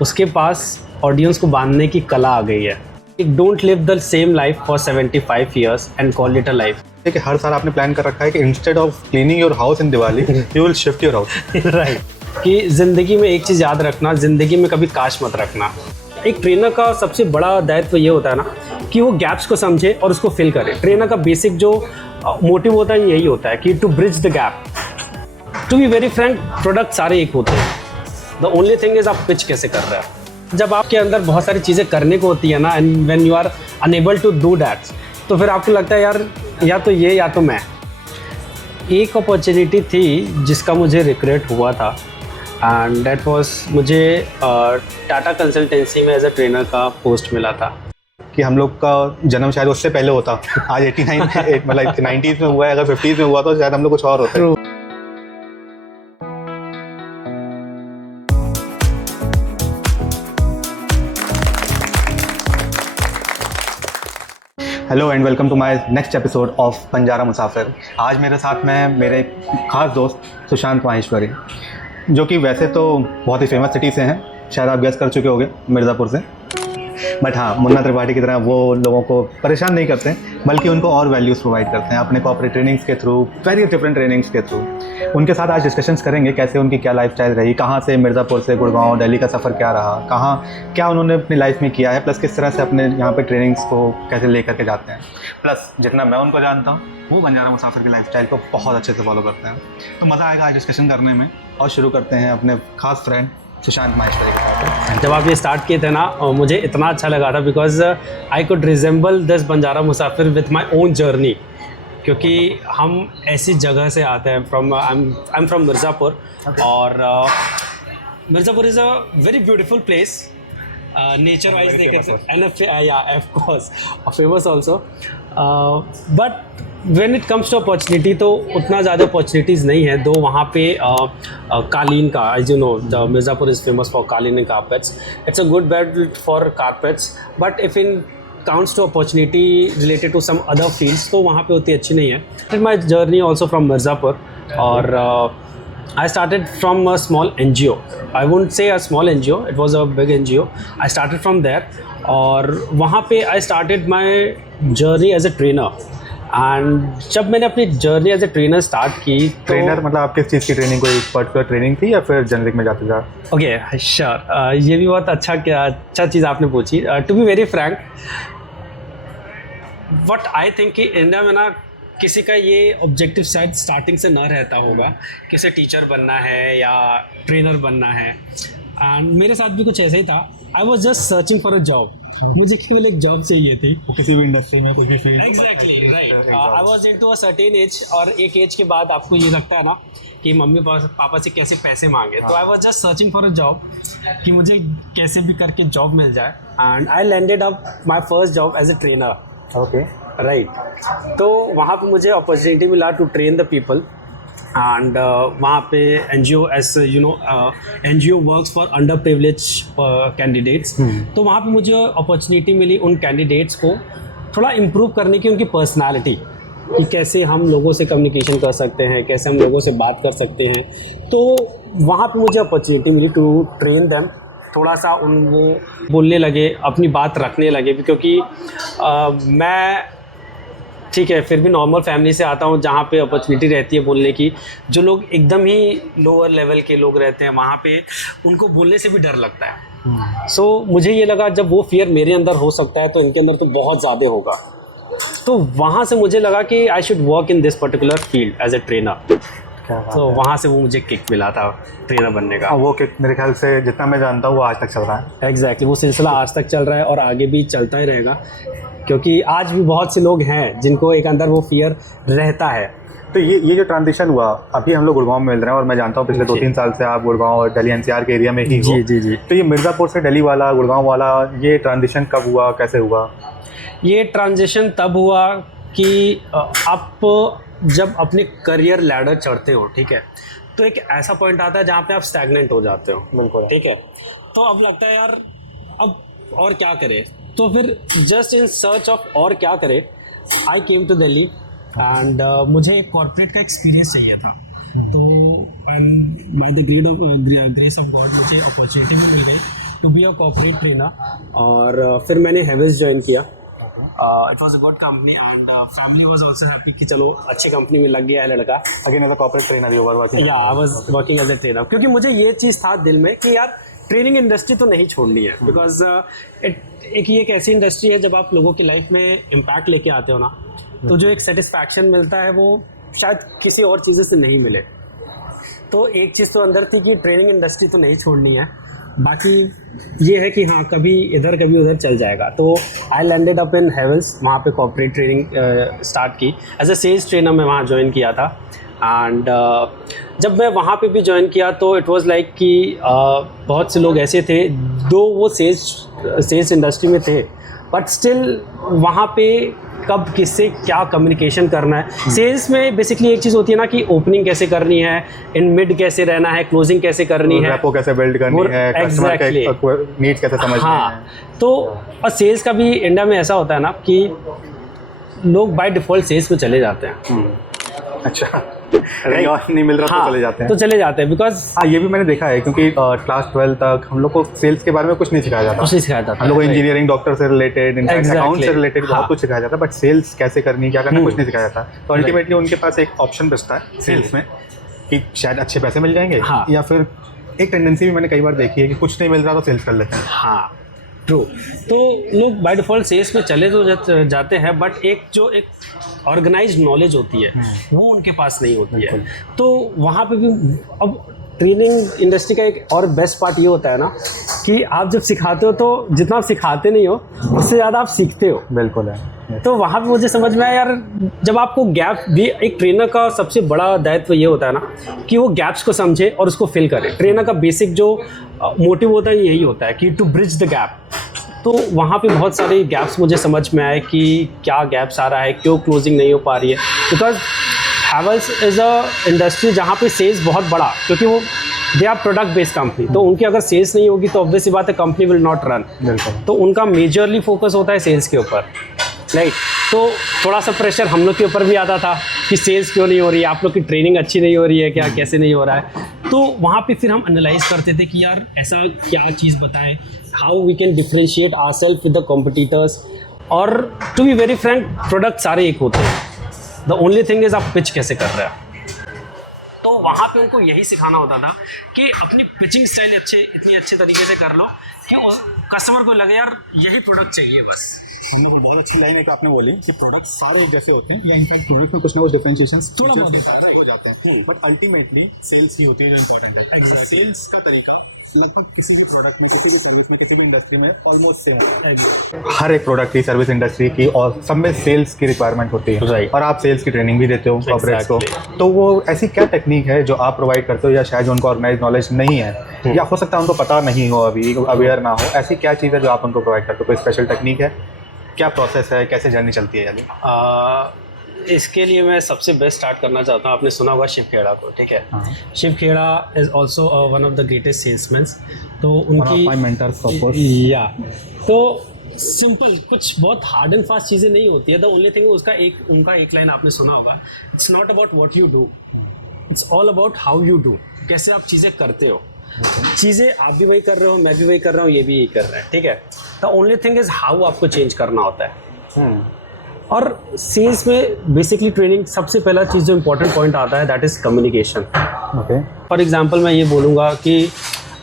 उसके पास ऑडियंस को बांधने की कला आ गई है। Don't live the same life for 75 years and call it a life. कि हर साल आपने प्लान कर रखा है कि instead of cleaning your house in Diwali you will shift your house. Right, कि ज़िंदगी में एक चीज़ याद रखना, ज़िंदगी में कभी काश मत रखना। एक ट्रेनर का सबसे बड़ा दायित्व ये होता है ना कि वो गैप्स को समझे और उसको फिल करे। ट्रेनर का बेसिक जो मोटिव होता है यही होता है कि to bridge the gap. To be very frank, product सारे एक होते हैं, द ओनली थिंग इज आप पिच कैसे कर रहे हैं। जब आपके अंदर बहुत सारी चीज़ें करने को होती है ना, and when you are unable to do that, तो फिर आपको लगता है यार या तो ये या तो मैं। एक अपॉर्चुनिटी थी जिसका मुझे रिग्रेट हुआ था, एंड दैट वाज मुझे टाटा कंसल्टेंसी में एज अ ट्रेनर का पोस्ट मिला था। कि हम लोग का जन्म शायद उससे पहले होता। आज 89 मतलब 90s में हुआ है, अगर 50s में हुआ तो शायद हम लोग कुछ और होते। Hello and welcome to my next episode of Banjara Musafir. आज मेरे साथ में है मेरे खास दोस्त सुशांत माहेश्वरी, जो कि वैसे तो बहुत ही फेमस सिटी से हैं, शायद आप गेस कर चुके होंगे, मिर्ज़ापुर से। बट हाँ, मुन्ना त्रिपाठी की तरह वो लोगों को परेशान नहीं करते हैं, बल्कि उनको और वैल्यूज़ प्रोवाइड करते हैं अपने कॉर्पोरेट ट्रेनिंग्स के थ्रू, वेरी डिफरेंट ट्रेनिंग्स के थ्रू। उनके साथ आज डिस्कशंस करेंगे कैसे उनकी क्या लाइफस्टाइल रही, कहाँ से मिर्ज़ापुर से गुड़गांव दिल्ली का सफ़र क्या रहा, कहाँ क्या उन्होंने अपनी लाइफ में किया है, प्लस किस तरह से अपने यहाँ पे ट्रेनिंग्स को कैसे ले करके जाते हैं। प्लस जितना मैं उनको जानता हूँ, वो बंजारा मुसाफिर की लाइफस्टाइल को बहुत अच्छे से फॉलो करते हैं। तो मज़ा आएगा आज डिस्कशन करने में। और शुरू करते हैं अपने खास फ्रेंड सुशांत माहेश्वरी के साथ। जब आप ये स्टार्ट किए थे ना, मुझे इतना अच्छा लगा था because I could resemble this Banjara Musafir with my own journey, क्योंकि हम ऐसी जगह से आते हैं। आई एम फ्रॉम मिर्ज़ापुर, और Mirzapur is a very beautiful place nature wise देखें, and of course famous also. But when it comes to opportunity तो उतना ज़्यादा अपॉर्चुनिटीज़ नहीं है। दो वहाँ पे कालीन का, as you know, the Mirzapur is famous for kaleen and carpets. It's a good belt for carpets, but if in counts to opportunity related to some other fields तो वहाँ पे उतनी अच्छी नहीं है। It my journey also from Mirzapur, और I started from a small NGO. I wouldn't say a small NGO, it was a big NGO. I started from there, और वहाँ पे I started my journey as a trainer. And जब मैंने अपनी journey as a trainer start की, trainer मतलब आप किस चीज़ की ट्रेनिंग, कोई पर्टिकुलर ट्रेनिंग थी या फिर जनरिक में जाते जा? ओके श्योर, ये भी बहुत अच्छा चीज़ आपने पूछी। To be very frank, what I think कि इंडिया में ना किसी का ये ऑब्जेक्टिव शायद स्टार्टिंग से ना रहता होगा, किसे टीचर बनना है या ट्रेनर बनना है। एंड मेरे साथ भी कुछ ऐसा ही था। आई was just searching for a job. मुझे केवल एक जॉब चाहिए थी, किसी भी इंडस्ट्री में, कुछ भी field. Exactly right. I was into a certain age, और एक एज के बाद आपको ये लगता है ना कि मम्मी पापा से कैसे पैसे मांगे। तो I was just searching for a job कि मुझे कैसे भी करके जॉब मिल जाए, and I landed up my first job as a trainer. Okay, right. तो वहाँ पे मुझे अपॉर्चुनिटी मिला to train the people, and वहाँ पे NGO, as you know, NGO works for under privilege candidates. तो वहाँ पे मुझे अपॉर्चुनिटी मिली उन कैंडिडेट्स को थोड़ा इम्प्रूव करने की, उनकी पर्सनालिटी, कि कैसे हम लोगों से कम्युनिकेशन कर सकते हैं, कैसे हम लोगों से बात कर सकते हैं। तो वहाँ पे मुझे अपॉर्चुनिटी मिली टू ट्रेन देम। थोड़ा सा वो बोलने लगे, अपनी बात रखने लगे, क्योंकि मैं ठीक है फिर भी नॉर्मल फैमिली से आता हूँ जहाँ पे अपॉर्चुनिटी रहती है बोलने की। जो लोग एकदम ही लोअर लेवल के लोग रहते हैं वहाँ पे उनको बोलने से भी डर लगता है। सो मुझे ये लगा जब वो फियर मेरे अंदर हो सकता है तो इनके अंदर तो बहुत ज़्यादा होगा। तो वहाँ से मुझे लगा कि I should work in this particular field as a trainer. तो वहाँ से वो मुझे किक मिला था ट्रेनर बनने का। वो किक मेरे ख्याल से जितना मैं जानता हूँ वो आज तक चल रहा है। एग्जैक्टली, वो सिलसिला आज तक चल रहा है और आगे भी चलता ही रहेगा, क्योंकि आज भी बहुत से लोग हैं जिनको एक अंदर वो फियर रहता है। तो ये जो ट्रांजिशन हुआ, अभी हम लोग गुड़गांव में मिल रहे हैं, और मैं जानता हूँ पिछले 2-3 साल से आप गुड़गांव और दिल्ली NCR के एरिया में ही हो। जी। तो ये मिर्ज़ापुर से दिल्ली वाला, गुड़गांव वाला, ये ट्रांजिशन कब हुआ, कैसे हुआ? ये ट्रांजिशन तब हुआ कि आप जब अपने करियर लैडर चढ़ते हो, ठीक है, तो एक ऐसा पॉइंट आता है जहाँ पे आप स्टैग्नेंट हो जाते हो। बिल्कुल, ठीक है। तो अब लगता है यार अब और क्या करें, तो फिर जस्ट इन सर्च ऑफ और क्या करें I came to Delhi, and मुझे एक कॉर्पोरेट का एक्सपीरियंस चाहिए था। तो and by the grace of God मुझे अपॉर्चुनिटी भी मिल गई to be a corporate trainer, और फिर मैंने हैवेल्स ज्वाइन किया। It was a good company and family was also happy कि चलो अच्छी कंपनी में लग गया है लड़का। Again as a corporate trainer you were working? या I was working as a trainer, क्योंकि मुझे ये चीज़ था दिल में कि यार ट्रेनिंग इंडस्ट्री तो नहीं छोड़नी है, बिकॉज एक ये एक ऐसी इंडस्ट्री है जब आप लोगों की लाइफ में इम्पैक्ट लेके आते हो ना, तो जो एक सेटिस्फैक्शन मिलता है वो शायद किसी और चीज़ों से नहीं मिले। तो एक चीज़ तो अंदर थी कि ट्रेनिंग इंडस्ट्री तो नहीं छोड़नी है, बाकी ये है कि हाँ कभी इधर कभी उधर चल जाएगा। तो आई लैंडेड अप इन हैवेल्स, वहाँ पे कॉर्पोरेट ट्रेनिंग स्टार्ट की एज अ सेल्स ट्रेनर। मैं वहाँ ज्वाइन किया था एंड जब मैं वहाँ पे भी ज्वाइन किया तो इट वाज लाइक कि बहुत से लोग ऐसे थे दो वो सेल्स इंडस्ट्री में थे, बट स्टिल वहाँ पे कब किससे क्या कम्युनिकेशन करना है। सेल्स में बेसिकली एक चीज़ होती है ना कि ओपनिंग कैसे करनी है, इन मिड कैसे रहना है, क्लोजिंग कैसे करनी है, रेपो कैसे बिल्ड करनी है, कस्टमर के नीड्स कैसे समझने हैं। तो और सेल्स का भी इंडिया में ऐसा होता है ना कि लोग बाय डिफ़ॉल्ट सेल्स में चले जाते हैं। अच्छा, नहीं मिल रहा तो चले जाते हैं। तो चले जाते हैं बिकॉज हाँ, ये भी मैंने देखा है क्योंकि क्लास 12 तक हम लोग को सेल्स के बारे में कुछ नहीं सिखाया जाता। कुछ नहीं सिखाया जाता, हम लोग को इंजीनियरिंग, डॉक्टर से रिलेटेड, अकाउंट से रिलेटेड हाँ। बहुत कुछ सिखाया जाता है, बट सेल्स कैसे करनी, क्या करना, कुछ नहीं सिखाया जाता। तो अल्टीमेटली उनके पास एक ऑप्शन बचता है सेल्स में कि शायद अच्छे पैसे मिल जाएंगे, हाँ। या फिर एक टेंडेंसी भी मैंने कई बार देखी है कि कुछ नहीं मिल रहा तो सेल्स कर लेते हैं। हाँ ट्रू। तो लोग बाय डिफ़ॉल्ट सेल्स में चले तो जाते हैं, बट एक ऑर्गेनाइज्ड नॉलेज होती है वो उनके पास नहीं होती है। तो वहाँ पे भी अब ट्रेनिंग इंडस्ट्री का एक और बेस्ट पार्ट ये होता है ना कि आप जब सिखाते हो तो जितना आप सिखाते नहीं हो उससे ज़्यादा आप सीखते हो। बिल्कुल है। तो वहाँ पे मुझे समझ में आया यार, जब आपको गैप भी, एक ट्रेनर का सबसे बड़ा दायित्व ये होता है ना कि वो गैप्स को समझे और उसको फिल करे। ट्रेनर का बेसिक जो मोटिव होता है यही होता है कि टू ब्रिज द गैप। तो वहाँ पे बहुत सारे गैप्स मुझे समझ में आए कि क्या गैप्स आ रहा है, क्यों क्लोजिंग नहीं हो पा रही है। Because Havells is a industry जहाँ पे सेल्स बहुत बड़ा, क्योंकि वो they are product based company, तो उनकी अगर सेल्स नहीं होगी तो ऑब्वियस सी बात है कंपनी विल नॉट रन। तो उनका मेजरली फोकस होता है सेल्स के ऊपर, राइट। तो थोड़ा सा प्रेशर हम लोग के ऊपर भी आता था कि सेल्स क्यों नहीं हो रही है, आप लोग की ट्रेनिंग अच्छी नहीं हो रही है क्या, कैसे नहीं हो रहा है। तो वहाँ पे फिर हम एनालाइज करते थे कि यार ऐसा क्या चीज़ बताएं, how we can differentiate ourselves with the competitors. और to be very frank, product सारे एक होते हैं, द ओनली थिंग इज़ आप पिच कैसे कर रहे हैं। तो वहाँ पे उनको यही सिखाना होता था कि अपनी पिचिंग स्टाइल इतनी अच्छे तरीके से कर लो कि कस्टमर को लगे यार यही प्रोडक्ट चाहिए बस। हम लोग बहुत अच्छी लाइन है कि आपने बोली कि प्रोडक्ट सारे एक जैसे होते हैं, या इनफैक्ट प्रोडक्ट में कुछ ना कुछ डिफरेंशिएशंस हो जाते हैं, बट अल्टीमेटली सेल्स ही होती है जो इम्पोर्टेंट है। सेल्स का तरीका लगभग किसी भी प्रोडक्ट में, किसी भी सर्विस में, किसी भी इंडस्ट्री में ऑलमोस्ट सेम है। हर एक प्रोडक्ट की, सर्विस इंडस्ट्री की, और सब में सेल्स की रिक्वायरमेंट होती है। Right. और आप सेल्स की ट्रेनिंग भी देते हो कॉर्पोरेट्स को। तो वो ऐसी क्या टेक्निक है जो आप प्रोवाइड करते हो, या शायद उनको ऑर्गेनाइज नॉलेज नहीं है, या हो सकता है उनको पता नहीं हो, अभी अवेयर ना हो, ऐसी क्या चीज़ है जो आप उनको प्रोवाइड करते हो? कोई स्पेशल टेक्निक है, क्या प्रोसेस है, कैसे जर्नी चलती है? यानी इसके लिए मैं सबसे बेस्ट स्टार्ट करना चाहता हूँ। आपने सुना होगा शिव खेड़ा को, ठीक है। Shiv Khera is also one of the greatest salesman. तो उनकी मेंटर्स ऑफ कोर्स। या तो सिंपल, कुछ बहुत हार्ड एंड फास्ट चीज़ें नहीं होती है। द ओनली थिंग उनका एक लाइन आपने सुना होगा, it's not about what you do, it's all about how you do. कैसे आप चीज़ें करते हो। चीज़ें आप भी वही कर रहे हो, मैं भी वही कर रहा हूँ, ये भी यही कर रहा है, ठीक है। The only thing is how आपको चेंज करना होता है। और सेल्स में बेसिकली ट्रेनिंग सबसे पहला चीज़ जो इम्पोर्टेंट पॉइंट आता है that is communication. Okay. For example मैं ये बोलूँगा कि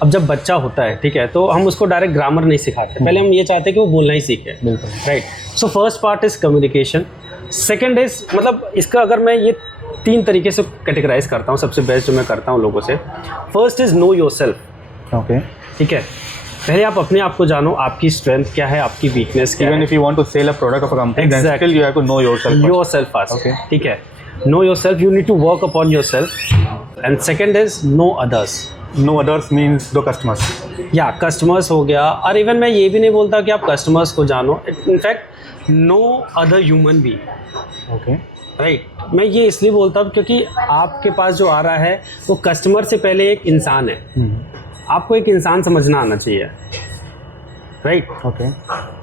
अब जब बच्चा होता है, ठीक है, तो हम उसको डायरेक्ट ग्रामर नहीं सिखाते, पहले हम ये चाहते हैं कि वो बोलना ही सीखे। बिल्कुल, right. So first part is communication. Second is, मतलब इसका अगर मैं ये 3 तरीके से कैटेगराइज करता हूँ, सबसे बेस्ट जो मैं करता हूँ लोगों से, first is no yourself. Okay, ठीक है। पहले आप अपने आप को जानो, आपकी स्ट्रेंथ क्या है, आपकी वीकनेस क्या है। Even if you want to sell a product of a company, then still you have to know yourself first. Yourself first. Okay. ठीक है। Know yourself. You need to work upon yourself. And second is know others. No others means the customers. या customers हो गया, और even मैं ये भी नहीं बोलता कि आप कस्टमर्स को जानो, इनफैक्ट नो अदर ह्यूमन भी। Okay, right. मैं ये इसलिए बोलता हूँ क्योंकि आपके पास जो आ रहा है वो कस्टमर से पहले एक इंसान है। आपको एक इंसान समझना आना चाहिए, राइट। ओके।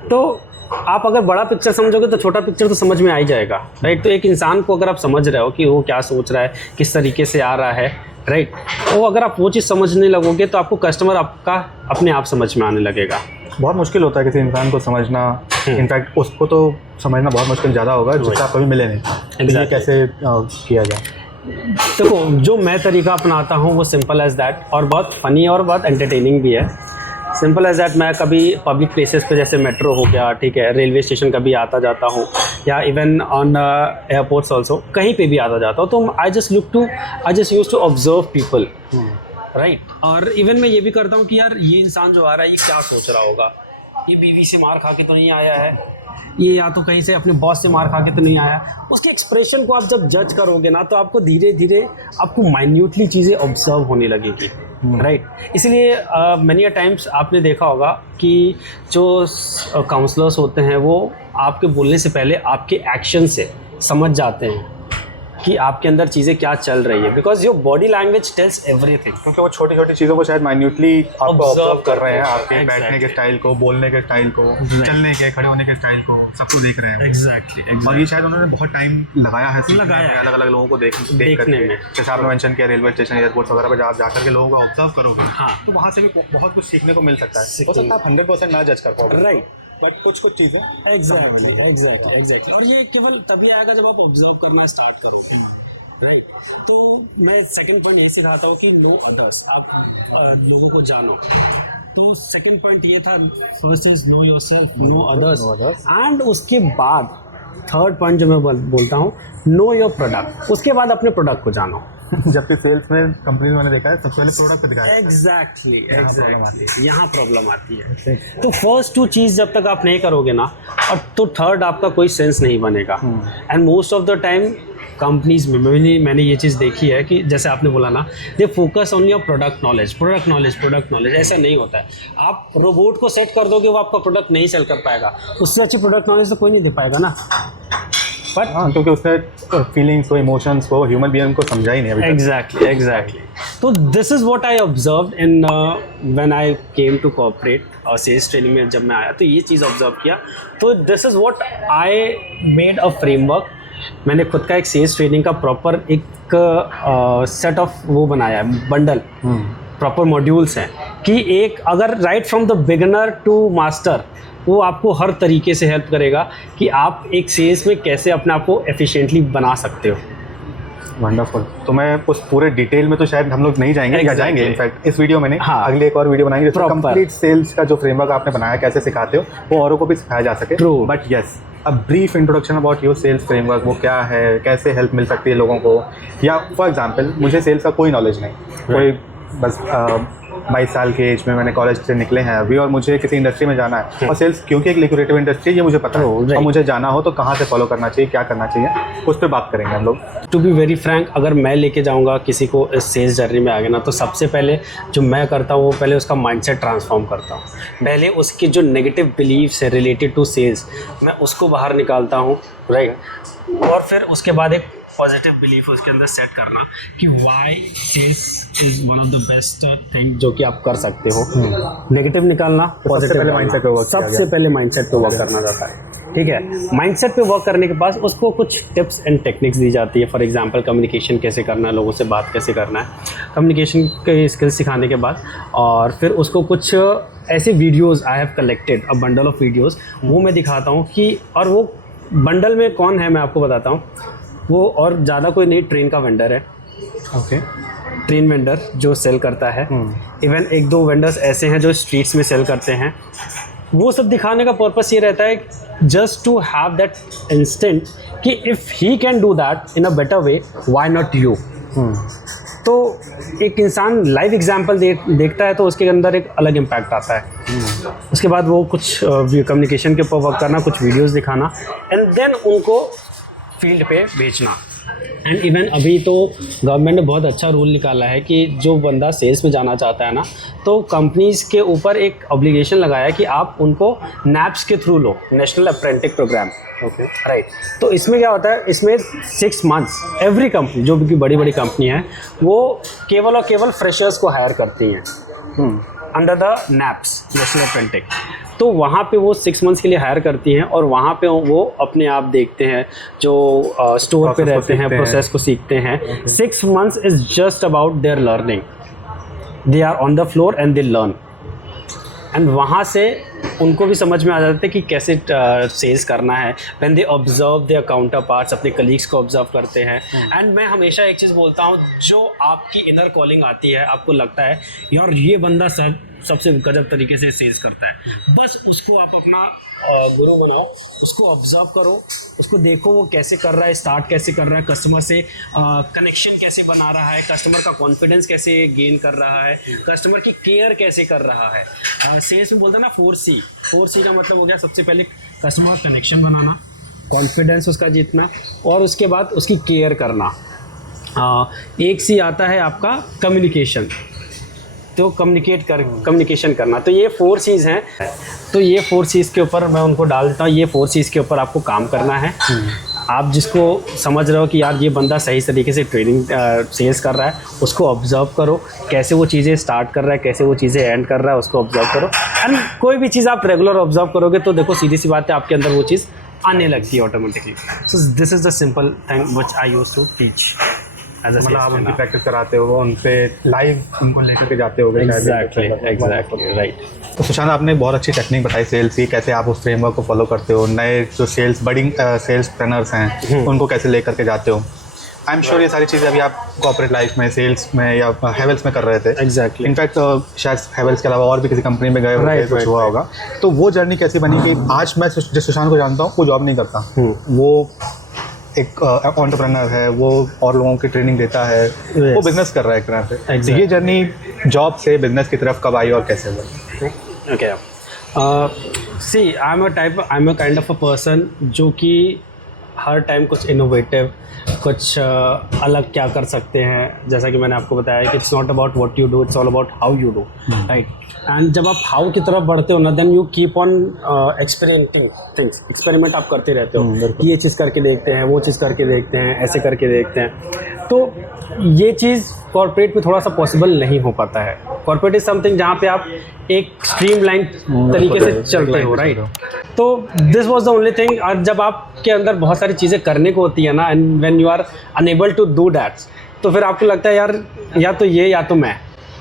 तो आप अगर बड़ा पिक्चर समझोगे तो छोटा पिक्चर तो समझ में आ ही जाएगा, राइट। तो एक इंसान को अगर आप समझ रहे हो कि वो क्या सोच रहा है, किस तरीके से आ रहा है, राइट, तो अगर आप वो चीज़ समझने लगोगे तो आपको कस्टमर आपका अपने आप समझ में आने लगेगा। बहुत मुश्किल होता है किसी इंसान को समझना, इनफैक्ट उसको तो समझना बहुत मुश्किल ज़्यादा होगा जिससे आप कभी मिले नहीं। Exactly. कैसे किया जाए? देखो, जो मैं तरीका अपनाता हूँ वो सिंपल एज दैट, और बहुत फ़नी और बहुत एंटरटेनिंग भी है। सिंपल एज दैट, मैं कभी पब्लिक प्लेसेस पे जैसे मेट्रो हो गया, ठीक है, रेलवे स्टेशन कभी आता जाता हूँ, या इवन ऑन एयरपोर्ट्स ऑल्सो, कहीं पे भी आता जाता हूँ, तो I just use to observe people, right. और इवन मैं ये भी करता हूँ कि यार ये इंसान जो आ रहा है ये क्या सोच रहा होगा, ये बीवी से मार खा के तो नहीं आया है, ये या तो कहीं से अपने बॉस से मार खा के तो नहीं आया। उसके एक्सप्रेशन को आप जब जज करोगे ना, तो आपको धीरे धीरे आपको माइन्यूटली चीज़ें ऑब्जर्व होने लगेगी, राइट। इसलिए मैनी अ टाइम्स आपने देखा होगा कि जो काउंसलर्स होते हैं वो आपके बोलने से पहले आपके एक्शन से समझ जाते हैं कि आपके अंदर चीज़ें क्या चल रही है, because your body language tells everything. क्योंकि वो छोटी छोटी चीज़ों को शायद माइन्यूटली आपको ऑब्जर्व कर रहे हैं, आपके Exactly. बैठने के स्टाइल को, बोलने के स्टाइल को, चलने के, खड़े होने के स्टाइल को, सब कुछ देख रहे हैं। एग्जैक्टली। और ये शायद उन्होंने बहुत टाइम लगाया है अलग अलग लोगों को देखने में। जैसे आपने मेंशन किया रेलवे स्टेशन, एयरपोर्ट वगैरह पर आप जाकर के लोगों को ऑब्जर्व करोगे, हाँ, तो वहाँ से भी बहुत कुछ सीखने को मिल सकता है। हो सकता है आप 100% ना जज कर पाओगे, राइट, बट कुछ चीज़ें एग्जैक्टली। और ये केवल तभी आएगा जब आप ऑब्जर्व करना स्टार्ट करोगे, राइट। तो मैं सेकंड पॉइंट ये सिखाता हूँ कि नो अदर्स, आप लोगों को जानो। तो सेकंड पॉइंट ये था, first is know yourself, know others, and उसके बाद थर्ड पॉइंट जो मैं बोलता हूँ, नो योर प्रोडक्ट। उसके बाद अपने प्रोडक्ट को जानो। जबकि सेल्स में कंपनी मैंने देखा है सबसे पहले प्रोडक्ट पे दिखाया है। एग्जैक्टली यहाँ प्रॉब्लम आती है। तो फर्स्ट टू चीज़ जब तक आप नहीं करोगे ना, और तो थर्ड आपका कोई सेंस नहीं बनेगा। And most of the time companies में मैंने ये चीज़ देखी है कि जैसे आपने बोला ना, they focus on your product knowledge. ऐसा नहीं होता है। आप रोबोट को सेट कर दोगे, वो आपका प्रोडक्ट नहीं सेल कर पाएगा। उससे अच्छी प्रोडक्ट नॉलेज तो कोई नहीं दे पाएगा ना। बट हाँ, क्योंकि उसने फीलिंग्स को, इमोशंस को, ह्यूमन बीइंग को समझा ही नहीं अभी तक। एग्जैक्टली। तो this is what I observed in when I came to corporate और सेल्स ट्रेनिंग में जब मैं आया, तो ये चीज़ ऑब्जर्व किया। तो this is what I made a framework. मैंने खुद का एक सेल्स ट्रेनिंग का प्रॉपर एक सेट ऑफ वो बनाया है, बंडल, प्रॉपर मॉड्यूल्स हैं कि एक अगर right from the beginner to master, वो आपको हर तरीके से हेल्प करेगा कि आप एक सेल्स में कैसे अपने आप को एफिशिएंटली बना सकते हो। वंडरफुल। तो मैं उस पूरे डिटेल में तो शायद हम लोग नहीं जाएंगे, या जाएंगे इनफैक्ट इस वीडियो में नहीं, हाँ, अगले एक और वीडियो बनाएंगे जिसमें कंप्लीट सेल्स का जो फ्रेमवर्क आपने बनाया कैसे सिखाते हो वो औरों को भी सिखाया जा सके। But yes, a brief introduction about your sales framework, वो क्या है, कैसे हेल्प मिल सकती है लोगों को। या फॉर एग्जांपल मुझे सेल्स का कोई नॉलेज नहीं, कोई बस 22 साल के एज में मैंने कॉलेज से निकले हैं अभी, और मुझे किसी इंडस्ट्री में जाना है, और सेल्स क्योंकि एक लिक्विडेटिव इंडस्ट्री ये मुझे पता है, और मुझे जाना हो तो कहाँ से फॉलो करना चाहिए, क्या करना चाहिए, उस पर बात करेंगे हम लोग। टू बी वेरी फ्रैंक, अगर मैं लेके जाऊंगा किसी को इस सेल्स जर्नी में आगे ना, तो सबसे पहले जो मैं करता हूँ वो पहले उसका माइंडसेट ट्रांसफॉर्म करता हूँ। पहले उसके जो नेगेटिव बिलीव्स है रिलेटेड टू सेल्स, मैं उसको बाहर निकालता हूँ, राइट। और फिर उसके बाद एक पॉजिटिव बिलीफ उसके अंदर सेट करना कि why sales is one of the best thing जो कि आप कर सकते हो। नेगेटिव निकालना, पॉजिटिव पहले माइंडसेट पे वर्क किया सबसे पहले माइंडसेट पे वर्क करना जाता है, ठीक है। माइंडसेट पे वर्क करने के बाद उसको कुछ टिप्स एंड टेक्निक्स दी जाती है। फॉर एग्जांपल कम्युनिकेशन कैसे करना है, लोगों से बात कैसे करना है, कम्युनिकेशन के स्किल्स सिखाने के बाद, और फिर उसको कुछ ऐसे videos I have collected a bundle of videos, वो मैं दिखाता हूँ कि, और वो बंडल में कौन है मैं आपको बताता हूँ। वो और ज़्यादा कोई नहीं, ट्रेन का वेंडर है, ओके, ट्रेन वेंडर जो सेल करता है। इवन एक दो वेंडर्स ऐसे हैं जो स्ट्रीट्स में सेल करते हैं। वो सब दिखाने का पर्पस ये रहता है just to have that instant कि if he can do that in a better way, why not you. तो एक इंसान लाइव एग्जाम्पल देखता है तो उसके अंदर एक अलग इम्पैक्ट आता है। उसके बाद वो कुछ कम्युनिकेशन के ऊपर वर्क करना, कुछ वीडियोज़ दिखाना, एंड देन उनको फील्ड पे भेजना। एंड इवन अभी तो गवर्नमेंट ने बहुत अच्छा रूल निकाला है कि जो बंदा सेल्स में जाना चाहता है ना, तो कंपनीज़ के ऊपर एक ऑब्लिगेशन लगाया है कि आप उनको नैप्स के थ्रू लो, national apprentice program, okay, right. तो इसमें क्या होता है, इसमें 6 मंथ्स एवरी कंपनी, जो भी बड़ी बड़ी कंपनी है, वो केवल और केवल फ्रेशर्स को हायर करती हैं। Under the naps national apprentice. तो वहाँ पे वो 6 मंथ्स के लिए हायर करती हैं और वहाँ पे वो अपने आप देखते हैं, जो स्टोर पे रहते हैं, प्रोसेस को सीखते हैं। 6 months is just about their learning, they are on the floor and they learn, and वहाँ से उनको भी समझ में आ जाता है कि कैसे सेल्स करना है। When they observe their counterparts, अपने कलीग्स को ऑब्जर्व करते हैं। एंड मैं हमेशा एक चीज़ बोलता हूँ, जो आपकी इनर कॉलिंग आती है, आपको लगता है यार ये बंदा सबसे गजब तरीके से सेल्स करता है, बस उसको आप अपना गुरु बनाओ, उसको ऑब्जर्व करो, उसको देखो वो कैसे कर रहा है, स्टार्ट कैसे कर रहा है, कस्टमर से कनेक्शन कैसे बना रहा है, कस्टमर का कॉन्फिडेंस कैसे गेन कर रहा है, कस्टमर की केयर कैसे कर रहा है। सेल्स में बोलते हैं ना 4C का मतलब हो गया, सबसे पहले कस्टमर कनेक्शन बनाना, कॉन्फिडेंस उसका जीतना, और उसके बाद उसकी केयर करना। एक C आता है आपका कम्युनिकेशन, तो कम्युनिकेशन करना। तो ये 4 C's हैं, तो ये 4 C's के ऊपर मैं उनको डाल देता हूँ। ये 4 C's के ऊपर आपको काम करना है। आप जिसको समझ रहे हो कि यार ये बंदा सही तरीके से ट्रेनिंग सेल्स कर रहा है, उसको ऑब्जर्व करो, कैसे वो चीज़ें स्टार्ट कर रहा है, कैसे वो चीज़ें एंड कर रहा है, उसको ऑब्जर्व करो। एंड कोई भी चीज़ आप रेगुलर ऑब्जर्व करोगे तो देखो सीधी सी बात है, आपके अंदर वो चीज़ आने लगती है automatically. So this is the simple thing which I used to teach. मतलब आप उनकी प्रैक्टिस कराते हो, उन पे लाइव उनको लेके जाते हो। Exactly right. तो सुशांत, आपने बहुत अच्छी टेक्निक बताई सेल्स की, कैसे आप उस फ्रेमवर्क को फॉलो करते हो, नए जो बड़ी सेल्स ट्रेनर्स हैं उनको कैसे लेकर के जाते हो। आई एम श्योर ये सारी चीज़ें अभी आप कॉर्पोरेट लाइफ में, सेल्स में या हेवल्स में कर रहे थे। एग्जैक्टली। इनफैक्ट शायद हेवल्स के अलावा और भी किसी कंपनी में गए होंगे, कुछ हुआ होगा। तो वो जर्नी कैसी बनी कि आज मैं जिस सुशांत को जानता हूँ वो जॉब नहीं करता, वो एक एंटरप्रेन्योर है, वो और लोगों की ट्रेनिंग देता है, वो बिजनेस कर रहा है एक तरह से। तो ये जर्नी जॉब से बिजनेस की तरफ कब आई और कैसे हुआ? Okay, see I am a kind of a person जो कि हर टाइम कुछ इनोवेटिव, कुछ अलग क्या कर सकते हैं। जैसा कि मैंने आपको बताया कि it's not about what you do, it's all about how you do, right. And जब आप हाउ की तरफ बढ़ते हो ना, then you keep on experimenting things, experiment आप करते रहते हो। ये चीज़ करके देखते हैं, वो चीज़ करके देखते हैं, ऐसे करके देखते हैं। तो ये चीज़ कॉर्पोरेट में थोड़ा सा पॉसिबल नहीं हो पाता है। कॉर्पोरेट इज समथिंग जहाँ पे आप एक स्ट्रीमलाइन तरीके से चलते हो, राइट। तो this was the only thing. और जब आपके अंदर बहुत सारी चीज़ें करने को होती है ना, and when you are unable to do that, तो फिर आपको लगता है यार या तो ये या तो मैं।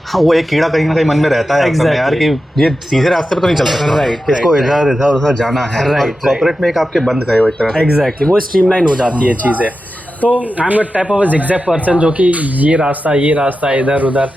हाँ, वो एक कीड़ा कहीं ना कहीं मन में रहता है exactly. यार कि ये सीधे रास्ते पे तो नहीं चल सकता, राइट। इसको इधर इधर उधर जाना है, राइट। कॉर्पोरेट में एक आपके बंद गए हो एक तरह से। एग्जैक्टली, वो स्ट्रीमलाइन हो जाती है चीज़ें। तो I am a type of zigzag person जो कि ये रास्ता इधर उधर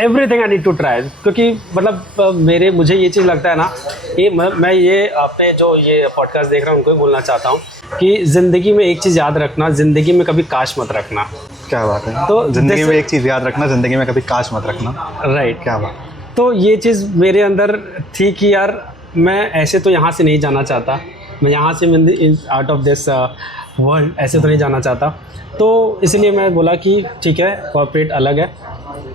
everything I need to try. क्योंकि मतलब मुझे ये चीज़ लगता है ना, ये मैं ये अपने जो ये पॉडकास्ट देख रहा हूँ उनको भी बोलना चाहता हूँ कि ज़िंदगी में एक चीज़ याद रखना, ज़िंदगी में कभी काश मत रखना। क्या बात है। तो ज़िंदगी में एक चीज़ याद रखना, ज़िंदगी में कभी काश मत रखना, राइट। क्या बात। तो ये चीज़ मेरे अंदर थी कि यार मैं ऐसे तो यहाँ से नहीं जाना चाहता, मैं यहाँ से आउट ऑफ दिस वर्ल्ड ऐसे तो नहीं जाना चाहता। तो इसलिए मैं बोला कि ठीक है, कॉर्पोरेट अलग है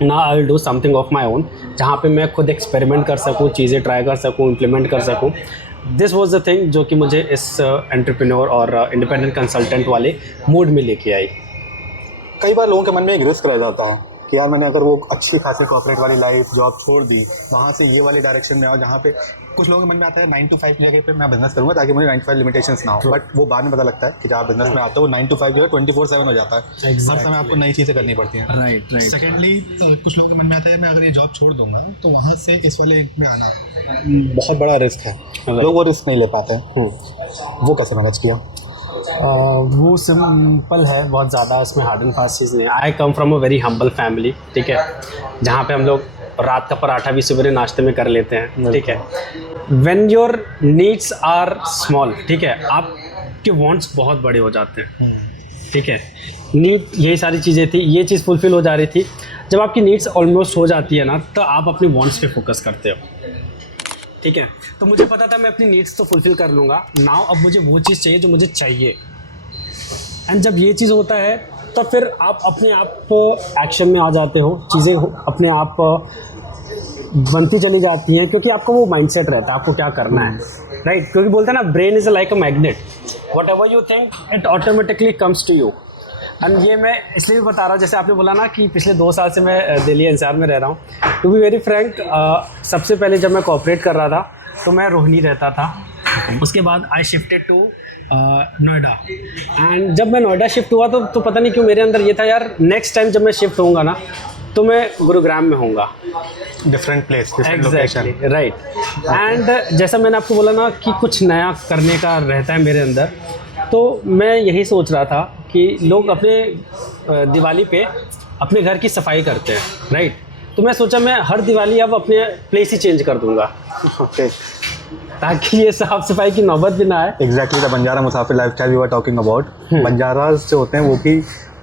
ना, I will do something of my own, जहाँ पे मैं खुद एक्सपेरिमेंट कर सकूँ, चीज़ें ट्राई कर सकूँ, इम्प्लीमेंट कर सकूँ। दिस वॉज द थिंग जो कि मुझे इस एंटरप्रेन्योर और इंडिपेंडेंट कंसल्टेंट वाले मूड में लेके आई। कई बार लोगों के मन में एक रिस्क रह जाता है कि यार मैंने अगर वो अच्छी खासी कॉर्पोरेट वाली लाइफ जॉब छोड़ दी, वहाँ से ये वाली डायरेक्शन में आओ जहाँ पे कुछ लोगों के मन में आता है 9 to 5 की जगह पे मैं बिजनेस करूँगा ताकि मुझे 9 to 5 लिमिटेशंस ना हो। बट वो बाद में पता लगता है कि जब आप बिजनेस में आते हो 9 to 5 जो है 24/7 हो जाता है। हर समय आपको नई चीज़ें करनी पड़ती हैं। राइट। सेकेंडली, कुछ लोगों के मन में आता है मैं अगर ये जॉब छोड़ दूंगा तो वहाँ से इस वाले में आना बहुत बड़ा रिस्क है, लोग वो रिस्क नहीं ले पाते हैं। वो कैसे मैनेज किया? वो सिंपल है, बहुत ज़्यादा इसमें हार्ड एंड फास्ट चीज़ नहीं है। I come from a very humble family, ठीक है, जहाँ पे हम लोग रात का पराठा भी सवेरे नाश्ते में कर लेते हैं, ठीक है। When your needs are small, ठीक है, आपके वांट्स बहुत बड़े हो जाते हैं, ठीक है। नीड यही सारी चीज़ें थी, ये चीज़ फुलफ़िल हो जा रही थी। जब आपकी नीड्स ऑलमोस्ट हो जाती है ना, तो आप अपने वांट्स पे फोकस करते हो, ठीक है। तो मुझे पता था मैं अपनी नीड्स तो फुलफ़िल कर लूँगा, नाउ अब मुझे वो चीज़ चाहिए जो मुझे चाहिए। एंड जब ये चीज़ होता है तो फिर आप अपने आप एक्शन में आ जाते हो, चीज़ें अपने आप बनती चली जाती हैं, क्योंकि आपका वो माइंडसेट रहता है आपको क्या करना है, राइट। क्योंकि बोलते हैं ना, brain is like a magnet, whatever you think it automatically comes to you. And ये मैं इसलिए भी बता रहा हूँ, जैसे आपने बोला ना कि पिछले 2 साल से मैं दिल्ली एनसीआर में रह रहा हूँ। टू बी वेरी फ्रैंक, सबसे पहले जब मैं कॉपरेट कर रहा था तो मैं रोहिणी रहता था। उसके बाद I shifted to Noida. And जब मैं नोएडा शिफ्ट हुआ तो पता नहीं क्यों मेरे अंदर ये था, यार नेक्स्ट टाइम जब मैं शिफ्ट होऊंगा ना तो मैं गुरुग्राम में होऊंगा। Different place, different location, right. And जैसा मैंने आपको बोला ना कि कुछ नया करने का रहता है मेरे अंदर, तो मैं यही सोच रहा था कि लोग अपने दिवाली पे अपने घर की सफाई करते हैं, राइट। तो मैं सोचा मैं हर दिवाली अब अपने प्लेस ही चेंज कर दूंगा, ओके, ताकि ये साफ सफाई की नौबत भी ना आए। Exactly the Banjara Musafir lifestyle we were talking about. Banjaras जो होते हैं वो भी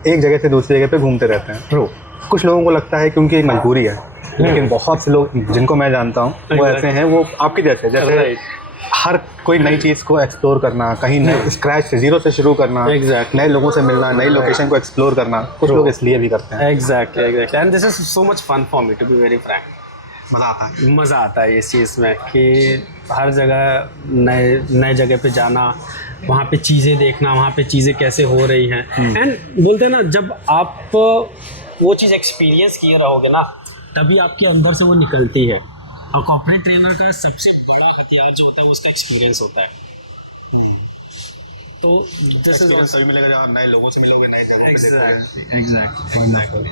एक जगह से दूसरी जगह पे घूमते रहते हैं। ट्रू। कुछ लोगों को लगता है क्योंकि एक मजबूरी है, लेकिन बहुत से लोग जिनको मैं जानता हूँ वो ऐसे हैं, वो आपके जैसे हर कोई नई चीज़ को एक्सप्लोर करना, कहीं नए स्क्रैच से, जीरो से शुरू करना, नए लोगों से मिलना, नई लोकेशन को एक्सप्लोर करना, कुछ लोग इसलिए भी करते हैं। Exactly and this is so much fun for me, to be very frank. मज़ा आता है इस चीज़ में कि हर जगह नए जगह पे जाना, वहाँ पे चीज़ें देखना, वहाँ पे चीज़ें कैसे हो रही हैं। एंड बोलते हैं ना, जब आप वो चीज़ एक्सपीरियंस किए रहोगे ना, तभी आपके अंदर से वो निकलती है। और कॉर्पोरेट ट्रेनर का सबसे बड़ा हथियार जो होता है वो उसका एक्सपीरियंस होता है। तो तभी मिलेगा जब आप नए लोगों से मिलोगे, नई जगहों पे देखोगे। एग्जैक्टली।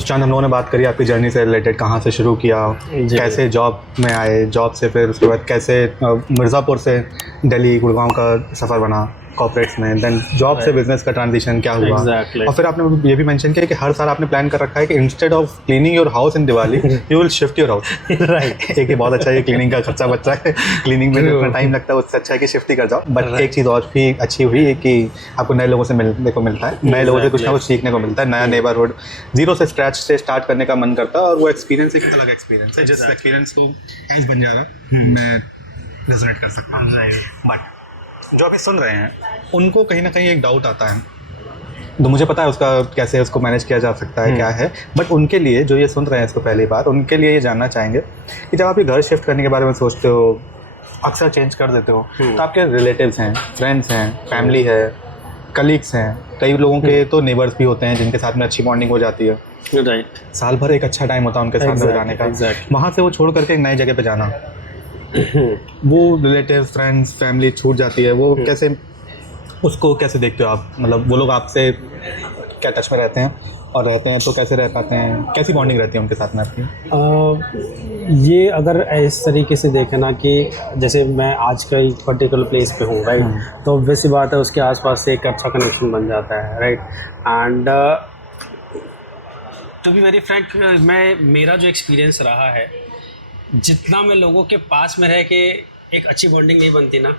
चांद, हम लोगों ने बात करी आपकी जर्नी से रिलेटेड, कहाँ से शुरू किया, कैसे जॉब में आए, जॉब से फिर उसके बाद कैसे मिर्ज़ापुर से दिल्ली गुड़गांव का सफ़र बना कॉर्पोरेट्स में, देन जॉब से बिजनेस का ट्रांजिशन क्या हुआ। और फिर आपने ये भी मेंशन किया कि हर साल आपने प्लान कर रखा है कि instead of cleaning your house in Diwali you will shift your house. Right. एक ये बहुत अच्छा है, क्लीनिंग का खर्चा बच रहा है, क्लीनिंग में जितना टाइम लगता है उससे अच्छा है कि शिफ्ट ही कर जाओ। बट एक चीज़ और भी अच्छी हुई है कि आपको नए लोगों से मिलने को मिलता है, नए लोगों से कुछ ना कुछ सीखने को मिलता है, नया नेबरहुड, जीरो से स्क्रैच से स्टार्ट करने का मन करता है। और वो एक्सपीरियंस एक अलग एक्सपीरियंस है, जिस एक्सपीरियंस को एज बंजारा मैं रेजोनेट कर सकता हूँ। बट जो अभी सुन रहे हैं उनको कहीं ना कहीं एक डाउट आता है, तो मुझे पता है उसका कैसे उसको मैनेज किया जा सकता है, क्या है। बट उनके लिए जो ये सुन रहे हैं इसको पहली बार, उनके लिए ये जानना चाहेंगे कि जब आप ये घर शिफ्ट करने के बारे में सोचते हो, अक्सर चेंज कर देते हो, तो आपके रिलेटिव्स हैं, फ्रेंड्स हैं, फैमिली है, कलीग्स हैं, कई लोगों के तो नेबर्स भी होते हैं जिनके साथ में अच्छी बॉन्डिंग हो जाती है। राइट। साल भर एक अच्छा टाइम होता है उनके साथ में जाने का। वहाँ से वो छोड़ करके एक नई जगह पे जाना, वो रिलेटिव, फ्रेंड्स, फैमिली छूट जाती है, वो कैसे, उसको कैसे देखते हो आप? मतलब वो लोग आपसे क्या टच में रहते हैं, और रहते हैं तो कैसे रह पाते हैं, कैसी बॉन्डिंग रहती है उनके साथ में आपकी? ये अगर इस तरीके से देखें ना कि जैसे मैं आज का एक पर्टिकुलर प्लेस पे हूँ, राइट, तो वैसी बात है उसके आसपास से एक अच्छा कनेक्शन बन जाता है, right. And to be very frank, मेरा जो एक्सपीरियंस रहा है, जितना मैं लोगों के पास में रह के एक अच्छी बॉन्डिंग नहीं बनती ना,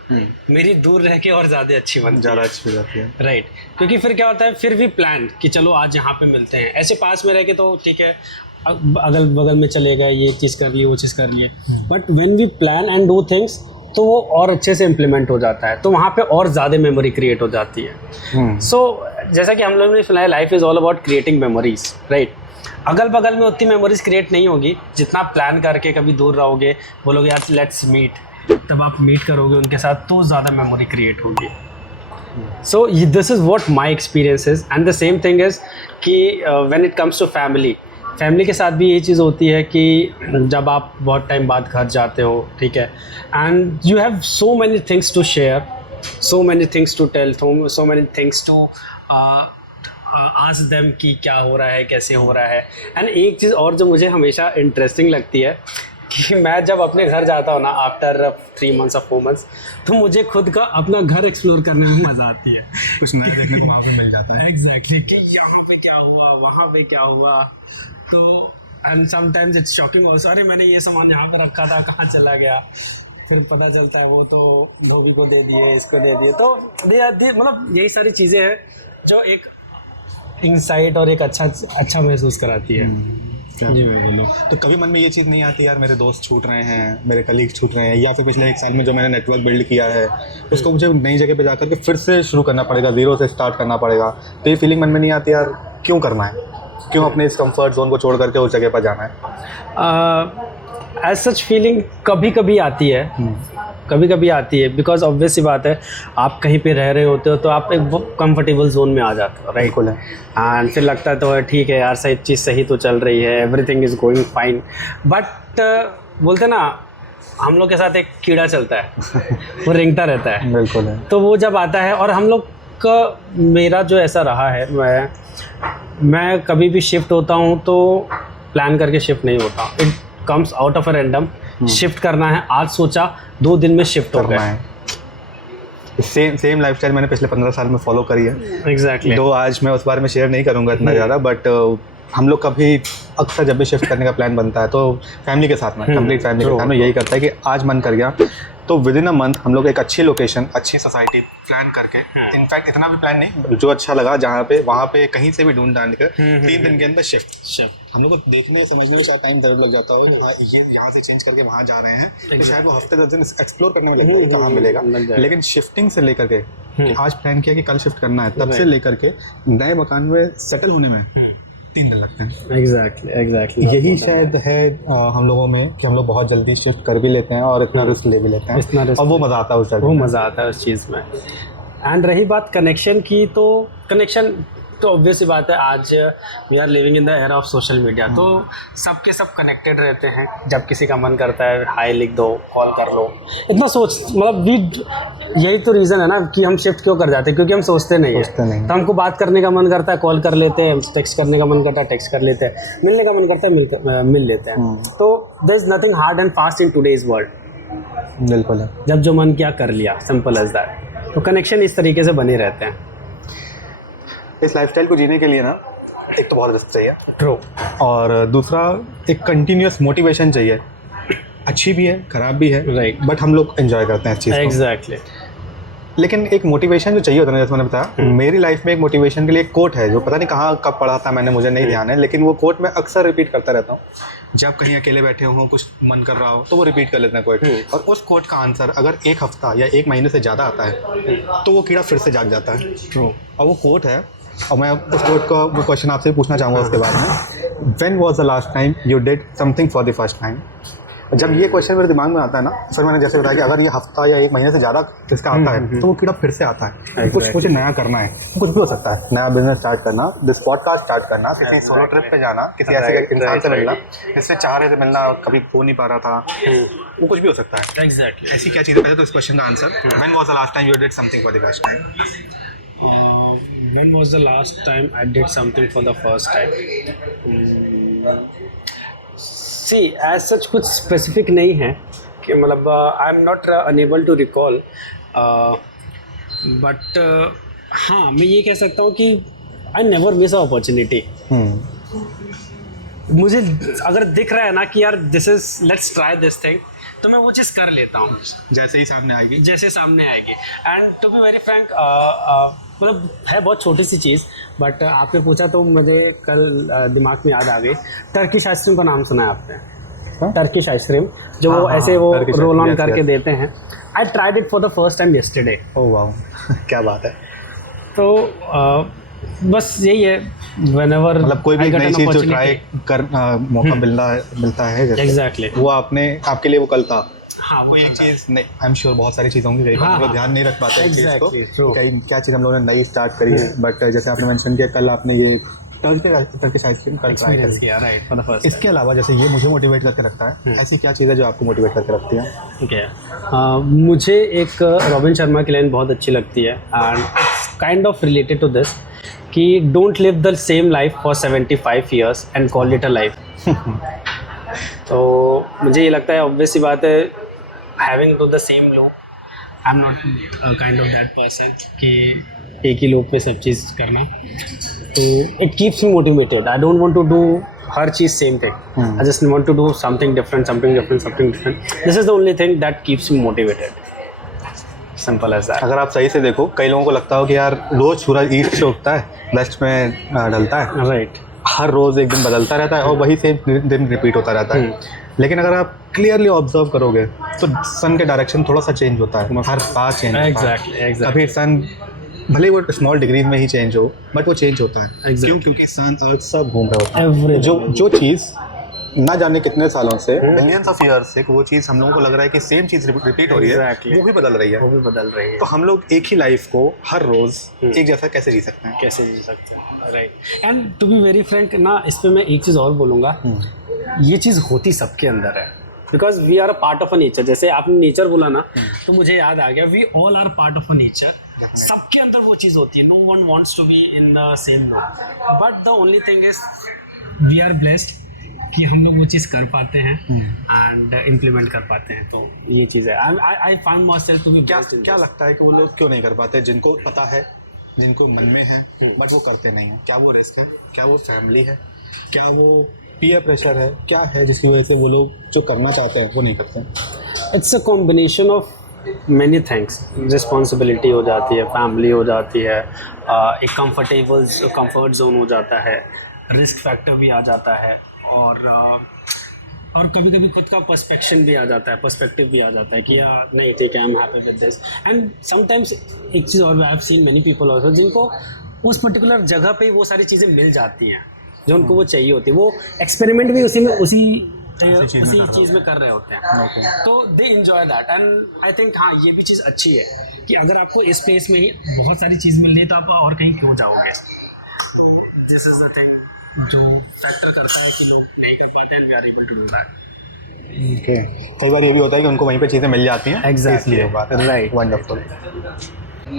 मेरी दूर रह के और ज़्यादा अच्छी बनती है, ज़्यादा अच्छी हो जाती है। राइट। क्योंकि फिर क्या होता है, फिर भी प्लान कि चलो आज यहाँ पे मिलते हैं, ऐसे पास में रह के तो ठीक है, अगल बगल में चले गए, ये चीज़ कर लिए, वो चीज़ कर लिए। But when we plan and do things, तो वो और अच्छे से इम्प्लीमेंट हो जाता है, तो वहाँ पे और ज़्यादा मेमोरी क्रिएट हो जाती है। सो जैसा कि हम लोगों ने सुना है, life is all about creating memories, right. अगल बगल में उतनी मेमोरीज क्रिएट नहीं होगी जितना प्लान करके कभी दूर रहोगे, बोलोगे यार लेट्स मीट, तब आप मीट करोगे उनके साथ तो ज़्यादा मेमोरी क्रिएट होगी। So this is what my experience is. And the same thing is कि when it comes to family के साथ भी ये चीज़ होती है कि जब आप बहुत टाइम बाद घर जाते हो, ठीक है, and you have so many things to share, so many things to tell, so many things to ask them कि क्या हो रहा है, कैसे हो रहा है। एंड एक चीज़ और जो मुझे हमेशा इंटरेस्टिंग लगती है कि मैं जब अपने घर जाता हूँ ना, आफ्टर 3 months or 4 months, तो मुझे खुद का अपना घर एक्सप्लोर करने में मज़ा आती है। कुछ नया देखने को वहाँ को मिल जाता है। एग्जैक्टली, कि यहाँ पे क्या हुआ, वहाँ पे क्या हुआ। तो and sometimes it's shocking also, अरे मैंने ये सामान यहाँ पर रखा था, कहाँ चला गया। फिर पता चलता है वो तो धोबी को दे दिए, इसको दे दिए। तो मतलब यही सारी चीज़ें हैं जो एक इंसाइट और एक अच्छा महसूस कराती है। जी मैं बोलूँ तो कभी मन में ये चीज़ नहीं आती यार मेरे दोस्त छूट रहे हैं, मेरे कलीग छूट रहे हैं, या फिर पिछले 1 साल में जो मैंने नेटवर्क बिल्ड किया है उसको मुझे नई जगह पे जाकर के फिर से शुरू करना पड़ेगा, ज़ीरो से स्टार्ट करना पड़ेगा? तो ये फीलिंग मन में नहीं आती यार, क्यों करना है, क्यों अपने इस कंफर्ट जोन को छोड़ करके उस जगह पर जाना है? एज सच फीलिंग कभी कभी आती है, कभी कभी आती है, बिकॉज ऑब्वियस सी बात है, आप कहीं पे रह रहे होते हो तो आप एक कंफर्टेबल जोन में आ जाते हो, राइट। बिल्कुल है। एंड फिर लगता है तो ठीक है यार, सही चीज़ सही तो चल रही है, everything is going fine, but बोलते ना हम लोग के साथ एक कीड़ा चलता है वो रेंगता रहता है। बिल्कुल है। तो वो जब आता है, और हम लोग का, मेरा जो ऐसा रहा है, मैं कभी भी शिफ्ट होता हूँ तो प्लान करके शिफ्ट नहीं होता, it comes out of a random. Shift करना है, आज सोचा 2 दिन में शिफ्ट हो गया है। सेम लाइफस्टाइल मैंने पिछले 15 साल में फॉलो करी है। एग्जैक्टली। तो आज मैं उस बारे में शेयर नहीं करूँगा इतना ज़्यादा, बट हम लोग कभी अक्सर जब भी शिफ्ट करने का प्लान बनता है तो फैमिली के साथ में, कंप्लीट फैमिली के साथ में यही करता है कि आज मन कर गया तो विद इन अ मंथ हम लोग एक अच्छी लोकेशन, अच्छी सोसाइटी प्लान करके, इनफैक्ट इतना भी प्लान नहीं, जो अच्छा लगा जहाँ पे वहाँ पे कहीं से भी ढूंढ ढांड कर 3 दिन के अंदर शिफ्ट। हम लोग को देखने समझने में शायद टाइम ज़रूर लग जाता हो कि हाँ ये यहाँ से चेंज करके वहाँ जा रहे हैं, तो शायद वो हफ्ते 10 दिन एक्सप्लोर करने में लगेगा कहाँ मिलेगा। लेकिन शिफ्टिंग से लेकर के आज प्लान किया कि कल शिफ्ट करना है, तब से लेकर के नए मकान में सेटल होने में 3 दिन लगते हैं। एग्जैक्टली यही शायद है हम लोगों में कि हम लोग बहुत जल्दी शिफ्ट कर भी लेते हैं और इतना रिस्क ले भी लेते हैं, और वो मज़ा आता है उस जगह, वो मज़ा आता है उस चीज़ में। एंड रही बात कनेक्शन की, तो कनेक्शन तो ऑब्वियस ही बात है, आज we are living in the era of social media, तो सबके सब कनेक्टेड रहते हैं। जब किसी का मन करता है हाय लिख दो, कॉल कर लो, इतना मतलब यही तो रीज़न है ना कि हम शिफ्ट क्यों कर जाते हैं, क्योंकि हम सोचते नहीं हैं। तो हमको बात करने का मन करता है, कॉल कर लेते हैं, टेक्स्ट करने का मन करता है, टेक्स्ट कर लेते हैं, मिलने का मन करता है, मिल लेते हैं। तो there is nothing hard and fast in today's world. बिल्कुल है। जब जो मन किया कर लिया, सिंपल एज दैट। तो कनेक्शन इस तरीके से बने रहते हैं। इस लाइफस्टाइल को जीने के लिए ना एक तो बहुत रिस्क चाहिए, ट्रू, और दूसरा एक कंटिन्यूअस मोटिवेशन चाहिए। अच्छी भी है, खराब भी है, राइट, बट हम लोग एंजॉय करते हैं इस चीज़ को। एग्जैक्टली। लेकिन एक मोटिवेशन जो चाहिए होता है ना, जैसे मैंने बताया, मेरी लाइफ में एक मोटिवेशन के लिए एक कोट है जो पता नहीं कहाँ कब पढ़ा था मैंने, मुझे नहीं ध्यान है, लेकिन वो कोट मैं अक्सर रिपीट करता रहता हूँ। जब कहीं अकेले बैठे हो, कुछ मन कर रहा हो, तो वो रिपीट कर लेते हैं कोट, और उस कोट का आंसर अगर 1 हफ्ता या 1 महीने से ज़्यादा आता है तो वो कीड़ा फिर से जाग जाता है। ट्रू। और वो कोट है, और मैं उस कोट का वो क्वेश्चन आपसे पूछना चाहूँगा उसके बाद में, when was the last time you did something for the first time. जब ये क्वेश्चन मेरे दिमाग में आता है ना, फिर मैंने जैसे बताया कि अगर ये हफ्ता या 1 महीने से ज़्यादा इसका आता है तो वो कीड़ा फिर से आता है। कुछ मुझे नया करना है, कुछ भी हो सकता है, नया बिजनेस स्टार्ट करना, दिस पॉडकास्ट स्टार्ट करना, किसी सोलो ट्रिप पे जाना, किसी ऐसे इंसान से मिलना जिससे चाह रहे थे मिलना, कभी हो नहीं पा रहा था, वो कुछ भी हो सकता है। एग्जैक्टली। ऐसी क्या चीज़ है? पहले तो इस क्वेश्चन का answer, when was the last time you did something for the first time. When was the last time I did something for the first time? See, as such कुछ specific नहीं है कि मतलब I'm not unable to recall, but हाँ मैं ये कह सकता हूँ कि I never miss an opportunity. मुझे अगर दिख रहा है ना कि यार this is let's try this thing, तो मैं वो चीज़ कर लेता हूँ जैसे ही सामने आएगी, and to be very frank, मतलब है बहुत छोटी सी चीज़, बट आपने पूछा तो मुझे कल दिमाग में याद आ गई। टर्किश आइसक्रीम का नाम सुना है आपने? टर्किश आइसक्रीम जो वो ऐसे वो रोल ऑन करके देते हैं। I tried it for the first time yesterday. Oh wow, क्या बात है। तो बस यही है, व्हेनेवर मतलब कोई भी नई चीज़ जो ट्राई कर मौका मिलता है, एग्जैक्टली, वो आपके लिए वो कल था। हाँ वो एक चीज़ नहीं, आई एम श्योर बहुत सारी चीज़ें होंगी, कई बार हम लोग ध्यान नहीं रख पाते इस चीज़ को, क्या चीज़ हम लोगों ने नई स्टार्ट करी है। बट जैसे आपने मेंशन किया, कल आपने ये टर्किश आइसक्रीम कल ट्राई किया, राइट। इसके अलावा जैसे ये मुझे मोटिवेट करके रखता है, ऐसी क्या चीज़ है जो आपको मोटिवेट करके रखती है? ठीक है, मुझे एक रॉबिन शर्मा की लाइन बहुत अच्छी लगती है, and it's kind of related to this, कि don't live the same life for 75 years and call it a life. तो मुझे ये लगता है, ऑब्वियस सी बात है, having to the same loop, I am not kind of that person कि एक ही लूप में सब चीज़ करना। तो it keeps me motivated. I don't want to do हर चीज़ same thing, I just want to do something different. This is the only thing that keeps me motivated, simple as that. अगर आप सही से देखो, कई लोगों को लगता हो कि यार रोज सूरज ईस्ट से उगता है, वेस्ट में ढलता है, राइट, हर रोज़ एक दिन बदलता रहता है और वही सेम दिन रिपीट होता रहता है। लेकिन अगर आप क्लियरली ऑब्जर्व करोगे तो सन के डायरेक्शन थोड़ा सा चेंज होता है, हर बार चेंज होता है। एग्जैक्टली। कभी सन भले वो स्मॉल डिग्री में ही चेंज हो, बट वो चेंज होता है। क्यों? क्योंकि सन अर्थ सब घूम रहा होता है। जो चीज़ ना जाने कितने सालों से, मिलियंस ऑफ ईयर्स से वो चीज़ हम लोगों को लग रहा है कि सेम चीज़ रिपीट हो रही है, Exactly. वो भी बदल रही है। वो भी बदल रही है। तो हम लोग एक ही लाइफ को हर रोज़ एक जैसा कैसे जी सकते हैं? कैसे जी सकते हैं, right. And to be very frank ना, इस पे मैं एक चीज़ और बोलूँगा, ये चीज़ होती सबके अंदर है, because we are a part of a nature. जैसे आपने नेचर बोला ना, तो मुझे याद आ गया, we all are part of a nature. सबके अंदर वो चीज़ होती है। No one wants to be in the same no, but the only thing is we are blessed कि हम लोग वो चीज़ कर पाते हैं एंड इम्प्लीमेंट कर पाते हैं। तो ये चीज़ है। I find myself to be. क्या लगता है कि वो लोग क्यों नहीं कर पाते, जिनको पता है, जिनको मन में है, बट वो करते नहीं हैं? क्या वो रिस्क है, क्या वो फैमिली है, क्या वो पीयर प्रेशर है, क्या है जिसकी वजह से वो लोग जो करना चाहते हैं वो नहीं करते? It's a combination of many things. Responsibility हो जाती है, फैमिली हो जाती है, एक कंफर्ट जोन हो जाता है, रिस्क फैक्टर भी आ जाता है, और कभी कभी खुद का पर्सपेक्टिव भी आ जाता है कि यार नहीं ठीक है, I am happy with this. And sometimes एक चीज़ और, I have seen many people also जिनको उस पर्टिकुलर जगह पे वो सारी चीज़ें मिल जाती हैं जो उनको वो चाहिए होती है। वो एक्सपेरिमेंट भी उसी चीज़ में कर रहे होते हैं। तो they enjoy that and I think हाँ, ये भी चीज़ अच्छी है कि अगर आपको इस प्लेस में ही बहुत सारी चीज़ मिल रही है तो आप और कहीं क्यों जाओगे। तो दिस इज द थिंग जो फैक्टर करता है कि लोग नहीं कर पाते हैं, we are able to do that. Okay, कई बार ये भी होता है कि उनको वहीं पे चीज़ें मिल जाती हैं। Exactly. इसलिए बात है। Right. वंडरफुल।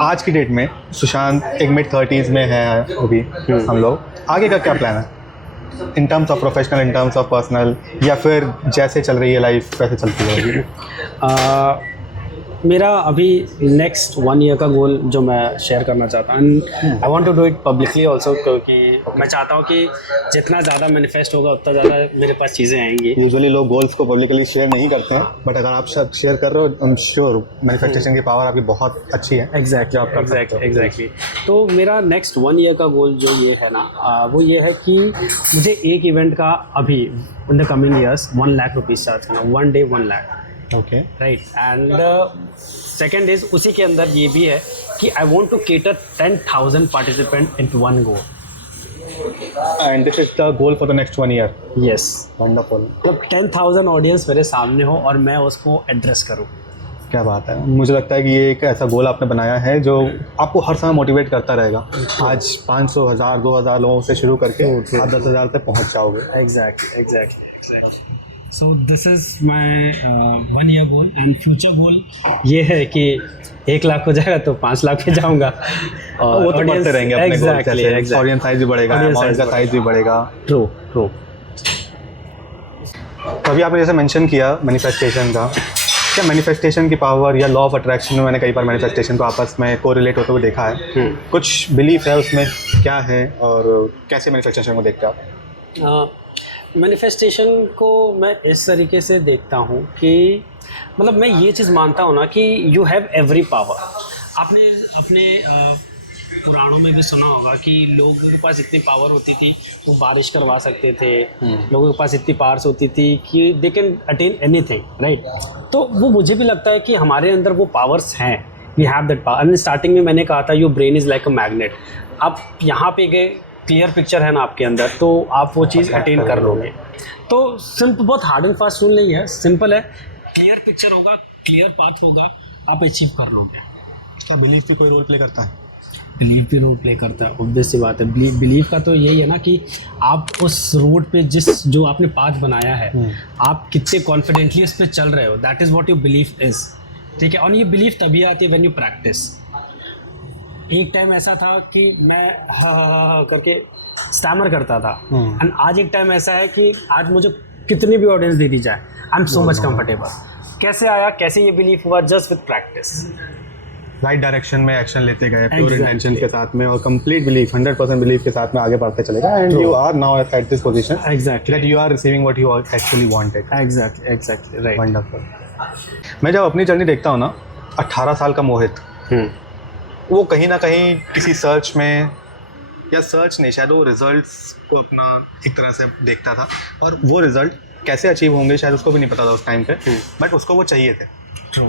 आज की डेट में सुशांत एक मिड-30s में है अभी। हम लोग आगे का क्या प्लान है in terms of professional, in terms of personal, या फिर जैसे चल रही है लाइफ वैसे चलती रहेगी? मेरा अभी नेक्स्ट 1 ईयर का गोल जो मैं शेयर करना चाहता हूँ, and I want to do it publicly also, क्योंकि मैं चाहता हूँ कि जितना ज़्यादा मैनिफेस्ट होगा उतना ज़्यादा मेरे पास चीज़ें आएंगी। यूजुअली लोग गोल्स को पब्लिकली शेयर नहीं करते हैं, बट अगर आप सब शेयर कर रहे हो, आई एम श्योर मैनिफेस्टेशन की पावर आपकी बहुत अच्छी है। एग्जैक्टली। तो मेरा नेक्स्ट 1 ईयर का गोल जो ये है ना, वो ये है कि मुझे एक इवेंट का अभी in the coming years 1 lakh rupees charge करना, 1 day 1 lakh. Okay, right. And second is उसी के अंदर ये भी है कि I want to cater 10,000 participant in one go. And this is the goal for the next 1 year. Yes, wonderful. मतलब 10,000 audience मेरे सामने हो और मैं उसको एड्रेस करूँ। क्या बात है। मुझे लगता है कि ये एक ऐसा गोल आपने बनाया है जो आपको हर समय मोटिवेट करता रहेगा। आज 500, 1000, 2000 लोगों से शुरू करके आप 10,000 तक पहुंच जाओगे। Exactly. So this is my 1 year goal and future goal ये है कि 1 लाख हो जाएगा तो 5 लाख पे जाऊंगा, और वो तो बढ़ते रहेंगे अपने गोल, जैसे ऑडियंस साइज भी बढ़ेगा, अमाउंट का साइज भी बढ़ेगा। ट्रू। अभी आपने जैसे मेंशन किया मैनिफेस्टेशन का, क्या मैनिफेस्टेशन की पावर या लॉ ऑफ अट्रैक्शन में मैंने कई बार मैनिफेस्टेशन को आपस में कोरिलेट होते हुए देखा है। कुछ बिलीफ है उसमें, क्या है और कैसे मैनिफेस्टेशन को देखते हैं आप? मैनिफेस्टेशन को मैं इस तरीके से देखता हूँ कि मतलब मैं ये चीज़ मानता हूँ ना कि यू हैव एवरी पावर। आपने अपने पुराणों में भी सुना होगा कि लोगों के पास इतनी पावर होती थी, वो बारिश करवा सकते थे। लोगों के पास इतनी पावर्स होती थी कि they can attain anything, right. तो वो मुझे भी लगता है कि हमारे अंदर वो पावर्स हैं, we have that power. And starting में मैंने कहा था your brain is like a magnet. आप यहाँ पे गए, क्लियर पिक्चर है ना आपके अंदर, तो आप वो चीज़ अटेन कर लोगे। तो सिंपल, बहुत हार्ड एंड फास्ट रूल नहीं है, सिंपल है। क्लियर पिक्चर होगा, क्लियर पाथ होगा, आप अचीव कर लोगे। क्या बिलीफ भी कोई रोल प्ले करता है? बिलीव भी रोल प्ले करता है, ऑब्वियस सी बात है। बिलीव का तो यही है ना कि आप उस रोड पे जो आपने पाथ बनाया है, आप कितने कॉन्फिडेंटली उस पर चल रहे हो, that is what your belief is. ठीक है। और ये बिलीफ तभी आती है व्हेन यू प्रैक्टिस। एक टाइम ऐसा था कि मैं हा करके स्टैमर करता था, एंड आज एक टाइम ऐसा है कि आज मुझे कितनी भी ऑडियंस दे दी जाए, I am so much comfortable. कैसे आया, कैसे ये बिलीफ हुआ? Just with practice. Right direction में एक्शन लेते गए, प्योर इंटेंशन के साथ में, और कंप्लीट बिलीफ, 100% बिलीफ के साथ में आगे बढ़ते चलेगा, and you are now at this position exactly that you are receiving what you actually wanted. Exactly right. Wonderful. मैं जब अपनी जर्नी देखता हूँ ना, 18 साल का मोहित, वो कहीं ना कहीं किसी सर्च में, या सर्च नहीं, शायद वो रिजल्ट्स को अपना एक तरह से देखता था, और वो रिजल्ट कैसे अचीव होंगे शायद उसको भी नहीं पता था उस टाइम पे, बट उसको वो चाहिए थे। ट्रू।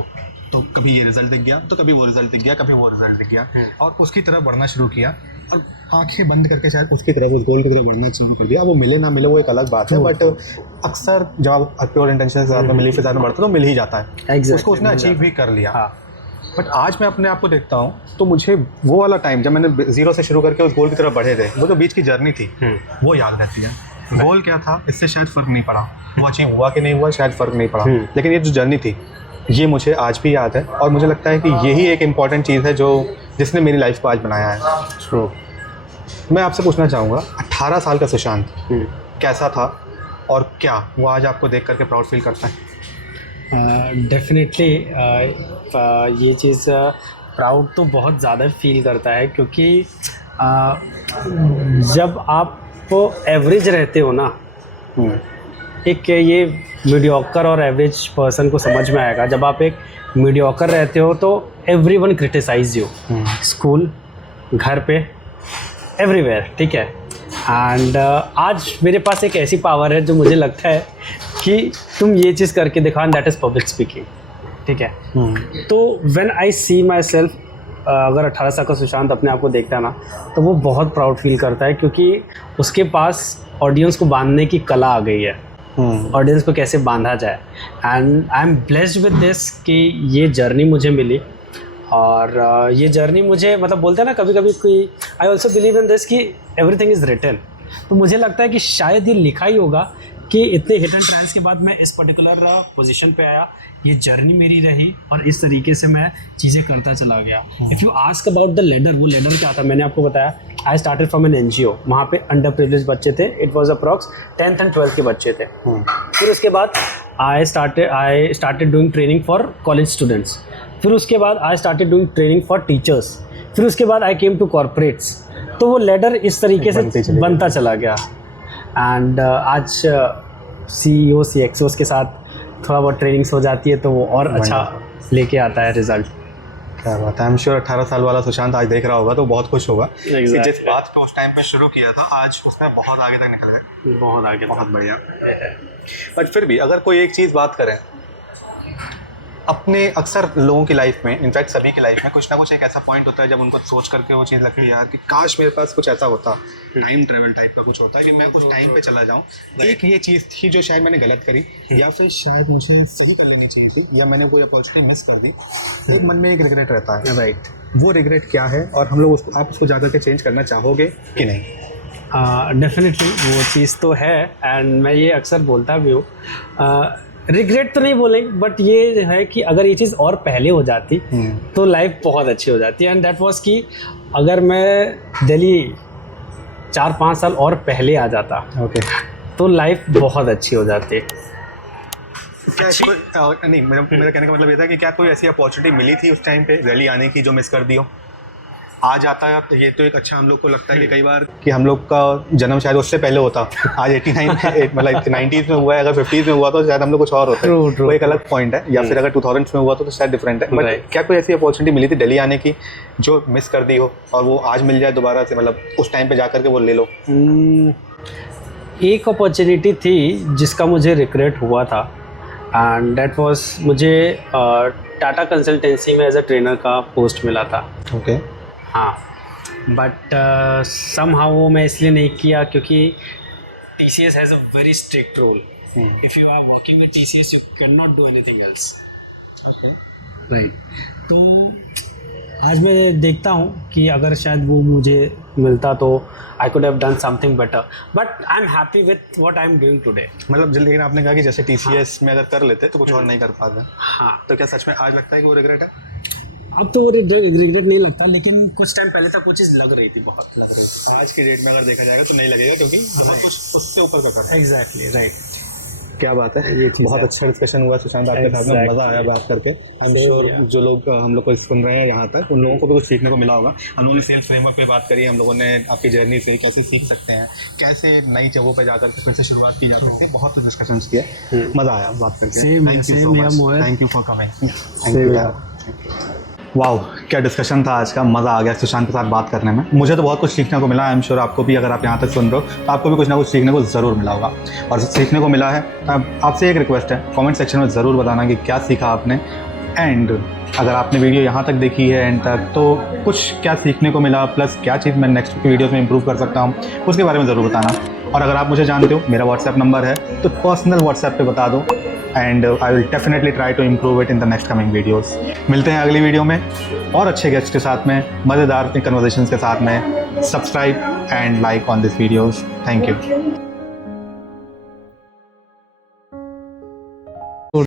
तो कभी ये रिजल्ट दिख गया, तो कभी वो रिजल्ट दिख गया, कभी वो रिजल्ट दिख गया, और उसकी तरफ बढ़ना शुरू किया और आंखें बंद करके शायद उसकी तरफ, उस गोल की तरफ बढ़ना शुरू कर दिया। वो मिले ना मिले वो एक अलग बात है, बट अक्सर जब आप प्योर इंटेंशन के साथ में बिलीफ के साथ में बढ़ते तो मिल ही जाता है। उसको उसने अचीव भी कर लिया। बट आज मैं अपने आप को देखता हूँ तो मुझे वो वाला टाइम जब मैंने जीरो से शुरू करके उस गोल की तरफ बढ़े थे, वो जो बीच की जर्नी थी वो याद रहती है। गोल क्या था इससे शायद फ़र्क नहीं पड़ा, वो अचीव हुआ कि नहीं हुआ शायद फ़र्क नहीं पड़ा, लेकिन ये जो जर्नी थी ये मुझे आज भी याद है। और मुझे लगता है कि यही एक इम्पॉर्टेंट चीज़ है जो जिसने मेरी लाइफ को आज बनाया है। ट्रू। मैं आपसे पूछना चाहूँगा 18 साल का सुशांत कैसा था और क्या वो आज आपको देख करके प्राउड फील करता है? डेफिनेटली ये चीज़ प्राउड तो बहुत ज़्यादा फील करता है, क्योंकि जब आप एवरेज रहते हो ना, एक ये मीडियोकर और एवरेज पर्सन को समझ में आएगा। जब आप एक मीडियोकर रहते हो तो एवरीवन क्रिटिसाइज यू, स्कूल, घर पे, एवरीवेयर, ठीक है। एंड आज मेरे पास एक ऐसी पावर है जो मुझे लगता है कि तुम ये चीज़ करके दिखा, दैट इज़ पब्लिक स्पीकिंग, ठीक है। तो when I C my self, अगर 18 साल का सुशांत अपने आप को देखता है ना, तो वो बहुत प्राउड फील करता है, क्योंकि उसके पास ऑडियंस को बांधने की कला आ गई है। ऑडियंस को कैसे बांधा जाए, and I am blessed with this कि ये जर्नी मुझे मिली। और ये जर्नी मुझे, मतलब बोलते हैं ना कभी कभी कोई, I also believe in this कि एवरीथिंग इज़ रिटन। तो मुझे लगता है कि शायद ये लिखा ही होगा कि इतने हिट एंड ट्रायल्स के बाद मैं इस पर्टिकुलर पोजीशन पे आया, ये जर्नी मेरी रही और इस तरीके से मैं चीज़ें करता चला गया। If you ask about the ladder, वो लेडर क्या था, मैंने आपको बताया I started from an NGO। वहाँ पे अंडर प्रिविलेज बच्चे थे, it was approx 10th and 12th के बच्चे थे। फिर उसके बाद I started doing training for college students. फिर उसके बाद I started doing training for teachers. फिर उसके बाद आई केम टू कॉर्पोरेट्स। तो वो लेडर इस तरीके से बनता चला गया। एंड आज CEO CXOs के साथ थोड़ा बहुत ट्रेनिंग्स हो जाती है तो वो और अच्छा लेके आता है रिजल्ट। क्या बात है। आई एम श्योर 18 साल वाला सुशांत आज देख रहा होगा तो बहुत खुश होगा कि जिस बात पे उस टाइम पे शुरू किया था आज उसने बहुत आगे तक निकल गए, बहुत आगे, बहुत बढ़िया। बट फिर भी अगर कोई एक चीज़ बात करें, अपने अक्सर लोगों की लाइफ में, इनफैक्ट सभी की लाइफ में कुछ ना कुछ एक ऐसा पॉइंट होता है जब उनको सोच करके वो चीज़ लगती है यार कि काश मेरे पास कुछ ऐसा होता, टाइम ट्रेवल टाइप का कुछ होता कि मैं उस टाइम पे चला जाऊं। एक ये चीज़ थी जो शायद मैंने गलत करी, या फिर शायद मुझे सही कर लेनी चाहिए थी, या मैंने कोई अपॉर्चुनिटी मिस कर दी। एक मन में एक रिग्रेट रहता है, राइट? वो रिग्रेट क्या है और हम लोग उसको, आप उसको जाकर के चेंज करना चाहोगे कि नहीं? डेफिनेटली वो चीज़ तो है, एंड मैं ये अक्सर बोलता भी हूँ। रिग्रेट तो नहीं बोलेंगे, बट ये है कि अगर ये चीज़ और पहले हो जाती तो लाइफ बहुत अच्छी हो जाती। एंड दैट वाज कि अगर मैं दिल्ली 4-5 साल और पहले आ जाता, ओके, तो लाइफ बहुत अच्छी हो जाती। क्या नहीं, मेरा कहने का मतलब ये था कि क्या कोई ऐसी अपॉर्चुनिटी मिली थी उस टाइम पे दिल्ली आने की जो मिस कर दी हो? आ जाता है तो ये तो एक अच्छा, हम लोग को लगता है कि कई बार कि हम लोग का जन्म शायद उससे पहले होता, आज 89 मतलब 90s में हुआ है, अगर 50s में हुआ तो शायद हम लोग कुछ और होता है। वो एक अलग पॉइंट है। या फिर अगर 2000s में हुआ तो शायद डिफरेंट है। बट क्या कोई ऐसी अपॉर्चुनिटी मिली थी दिल्ली आने की जो मिस कर दी हो और वो आज मिल जाए दोबारा से, मतलब उस टाइम पे जा करके वो ले लो? एक अपॉर्चुनिटी थी जिसका मुझे रिग्रेट हुआ था, एंड दैट वाज मुझे टाटा कंसल्टेंसी में एज अ ट्रेनर का पोस्ट मिला था। ओके, हाँ, बट समहाउ वो मैं इसलिए नहीं किया क्योंकि TCS has a very strict rule. If you are working with TCS you can not do anything else, right? तो आज मैं देखता हूँ कि अगर शायद वो मुझे मिलता तो I could have done something better, but I am happy with what I am doing today. मतलब लेकिन आपने कहा कि जैसे TCS में अगर कर लेते तो कुछ और नहीं कर पाते। हाँ, तो क्या सच में आज लगता है कि वो रिग्रेट है? अब तो वो रिग्रेट नहीं लगता, लेकिन कुछ टाइम पहले तक वो चीज़ लग रही थी, बहुत लग रही थी। आज की डेट में अगर देखा जाएगा तो नहीं लगेगा, क्योंकि बहुत कुछ उससे ऊपर का कर है। Exactly, right. क्या बात है, ये बहुत अच्छा डिस्कशन हुआ सुशांत आपके साथ में, मज़ा आया बात करके। आई एम श्योर जो लोग हम लोग को सुन रहे हैं यहाँ तक, उन लोगों को भी कुछ सीखने को मिला होगा। हम लोगों ने सेल्फ फ्रेमवर्क पे बात करी, हम लोगों ने आपकी जर्नी से कैसे सीख सकते हैं, कैसे नई जगहों पे जाकर के फिर से शुरुआत की जा सकती है। बहुत डिस्कशन किया, मज़ा आया बात करके। Thank you for coming. Thank you. Wow, क्या डिस्कशन था आज का, मज़ा आ गया सुशांत के साथ बात करने में। मुझे तो बहुत कुछ सीखने को मिला। आई एम श्योर आपको भी, अगर आप यहाँ तक सुन रहे हो तो आपको भी कुछ ना कुछ सीखने को ज़रूर मिला होगा। और सीखने को मिला है, आपसे एक रिक्वेस्ट है, कमेंट सेक्शन में ज़रूर बताना कि क्या सीखा आपने, एंड अगर आपने वीडियो यहाँ तक देखी है एंड तक, तो कुछ क्या सीखने को मिला, प्लस क्या चीज़ मैं नेक्स्ट वीडियोज़ में इंप्रूव कर सकता हूँ, उसके बारे में ज़रूर बताना। और अगर आप मुझे जानते हो, मेरा व्हाट्सएप नंबर है, तो पर्सनल व्हाट्सएप पे बता दो and I will definitely try to improve it in the next coming videos. मिलते हैं अगली वीडियो में और अच्छे गेस्ट के साथ में, मज़ेदार कन्वर्सेशंस के साथ में। Subscribe and like on this videos. Thank you.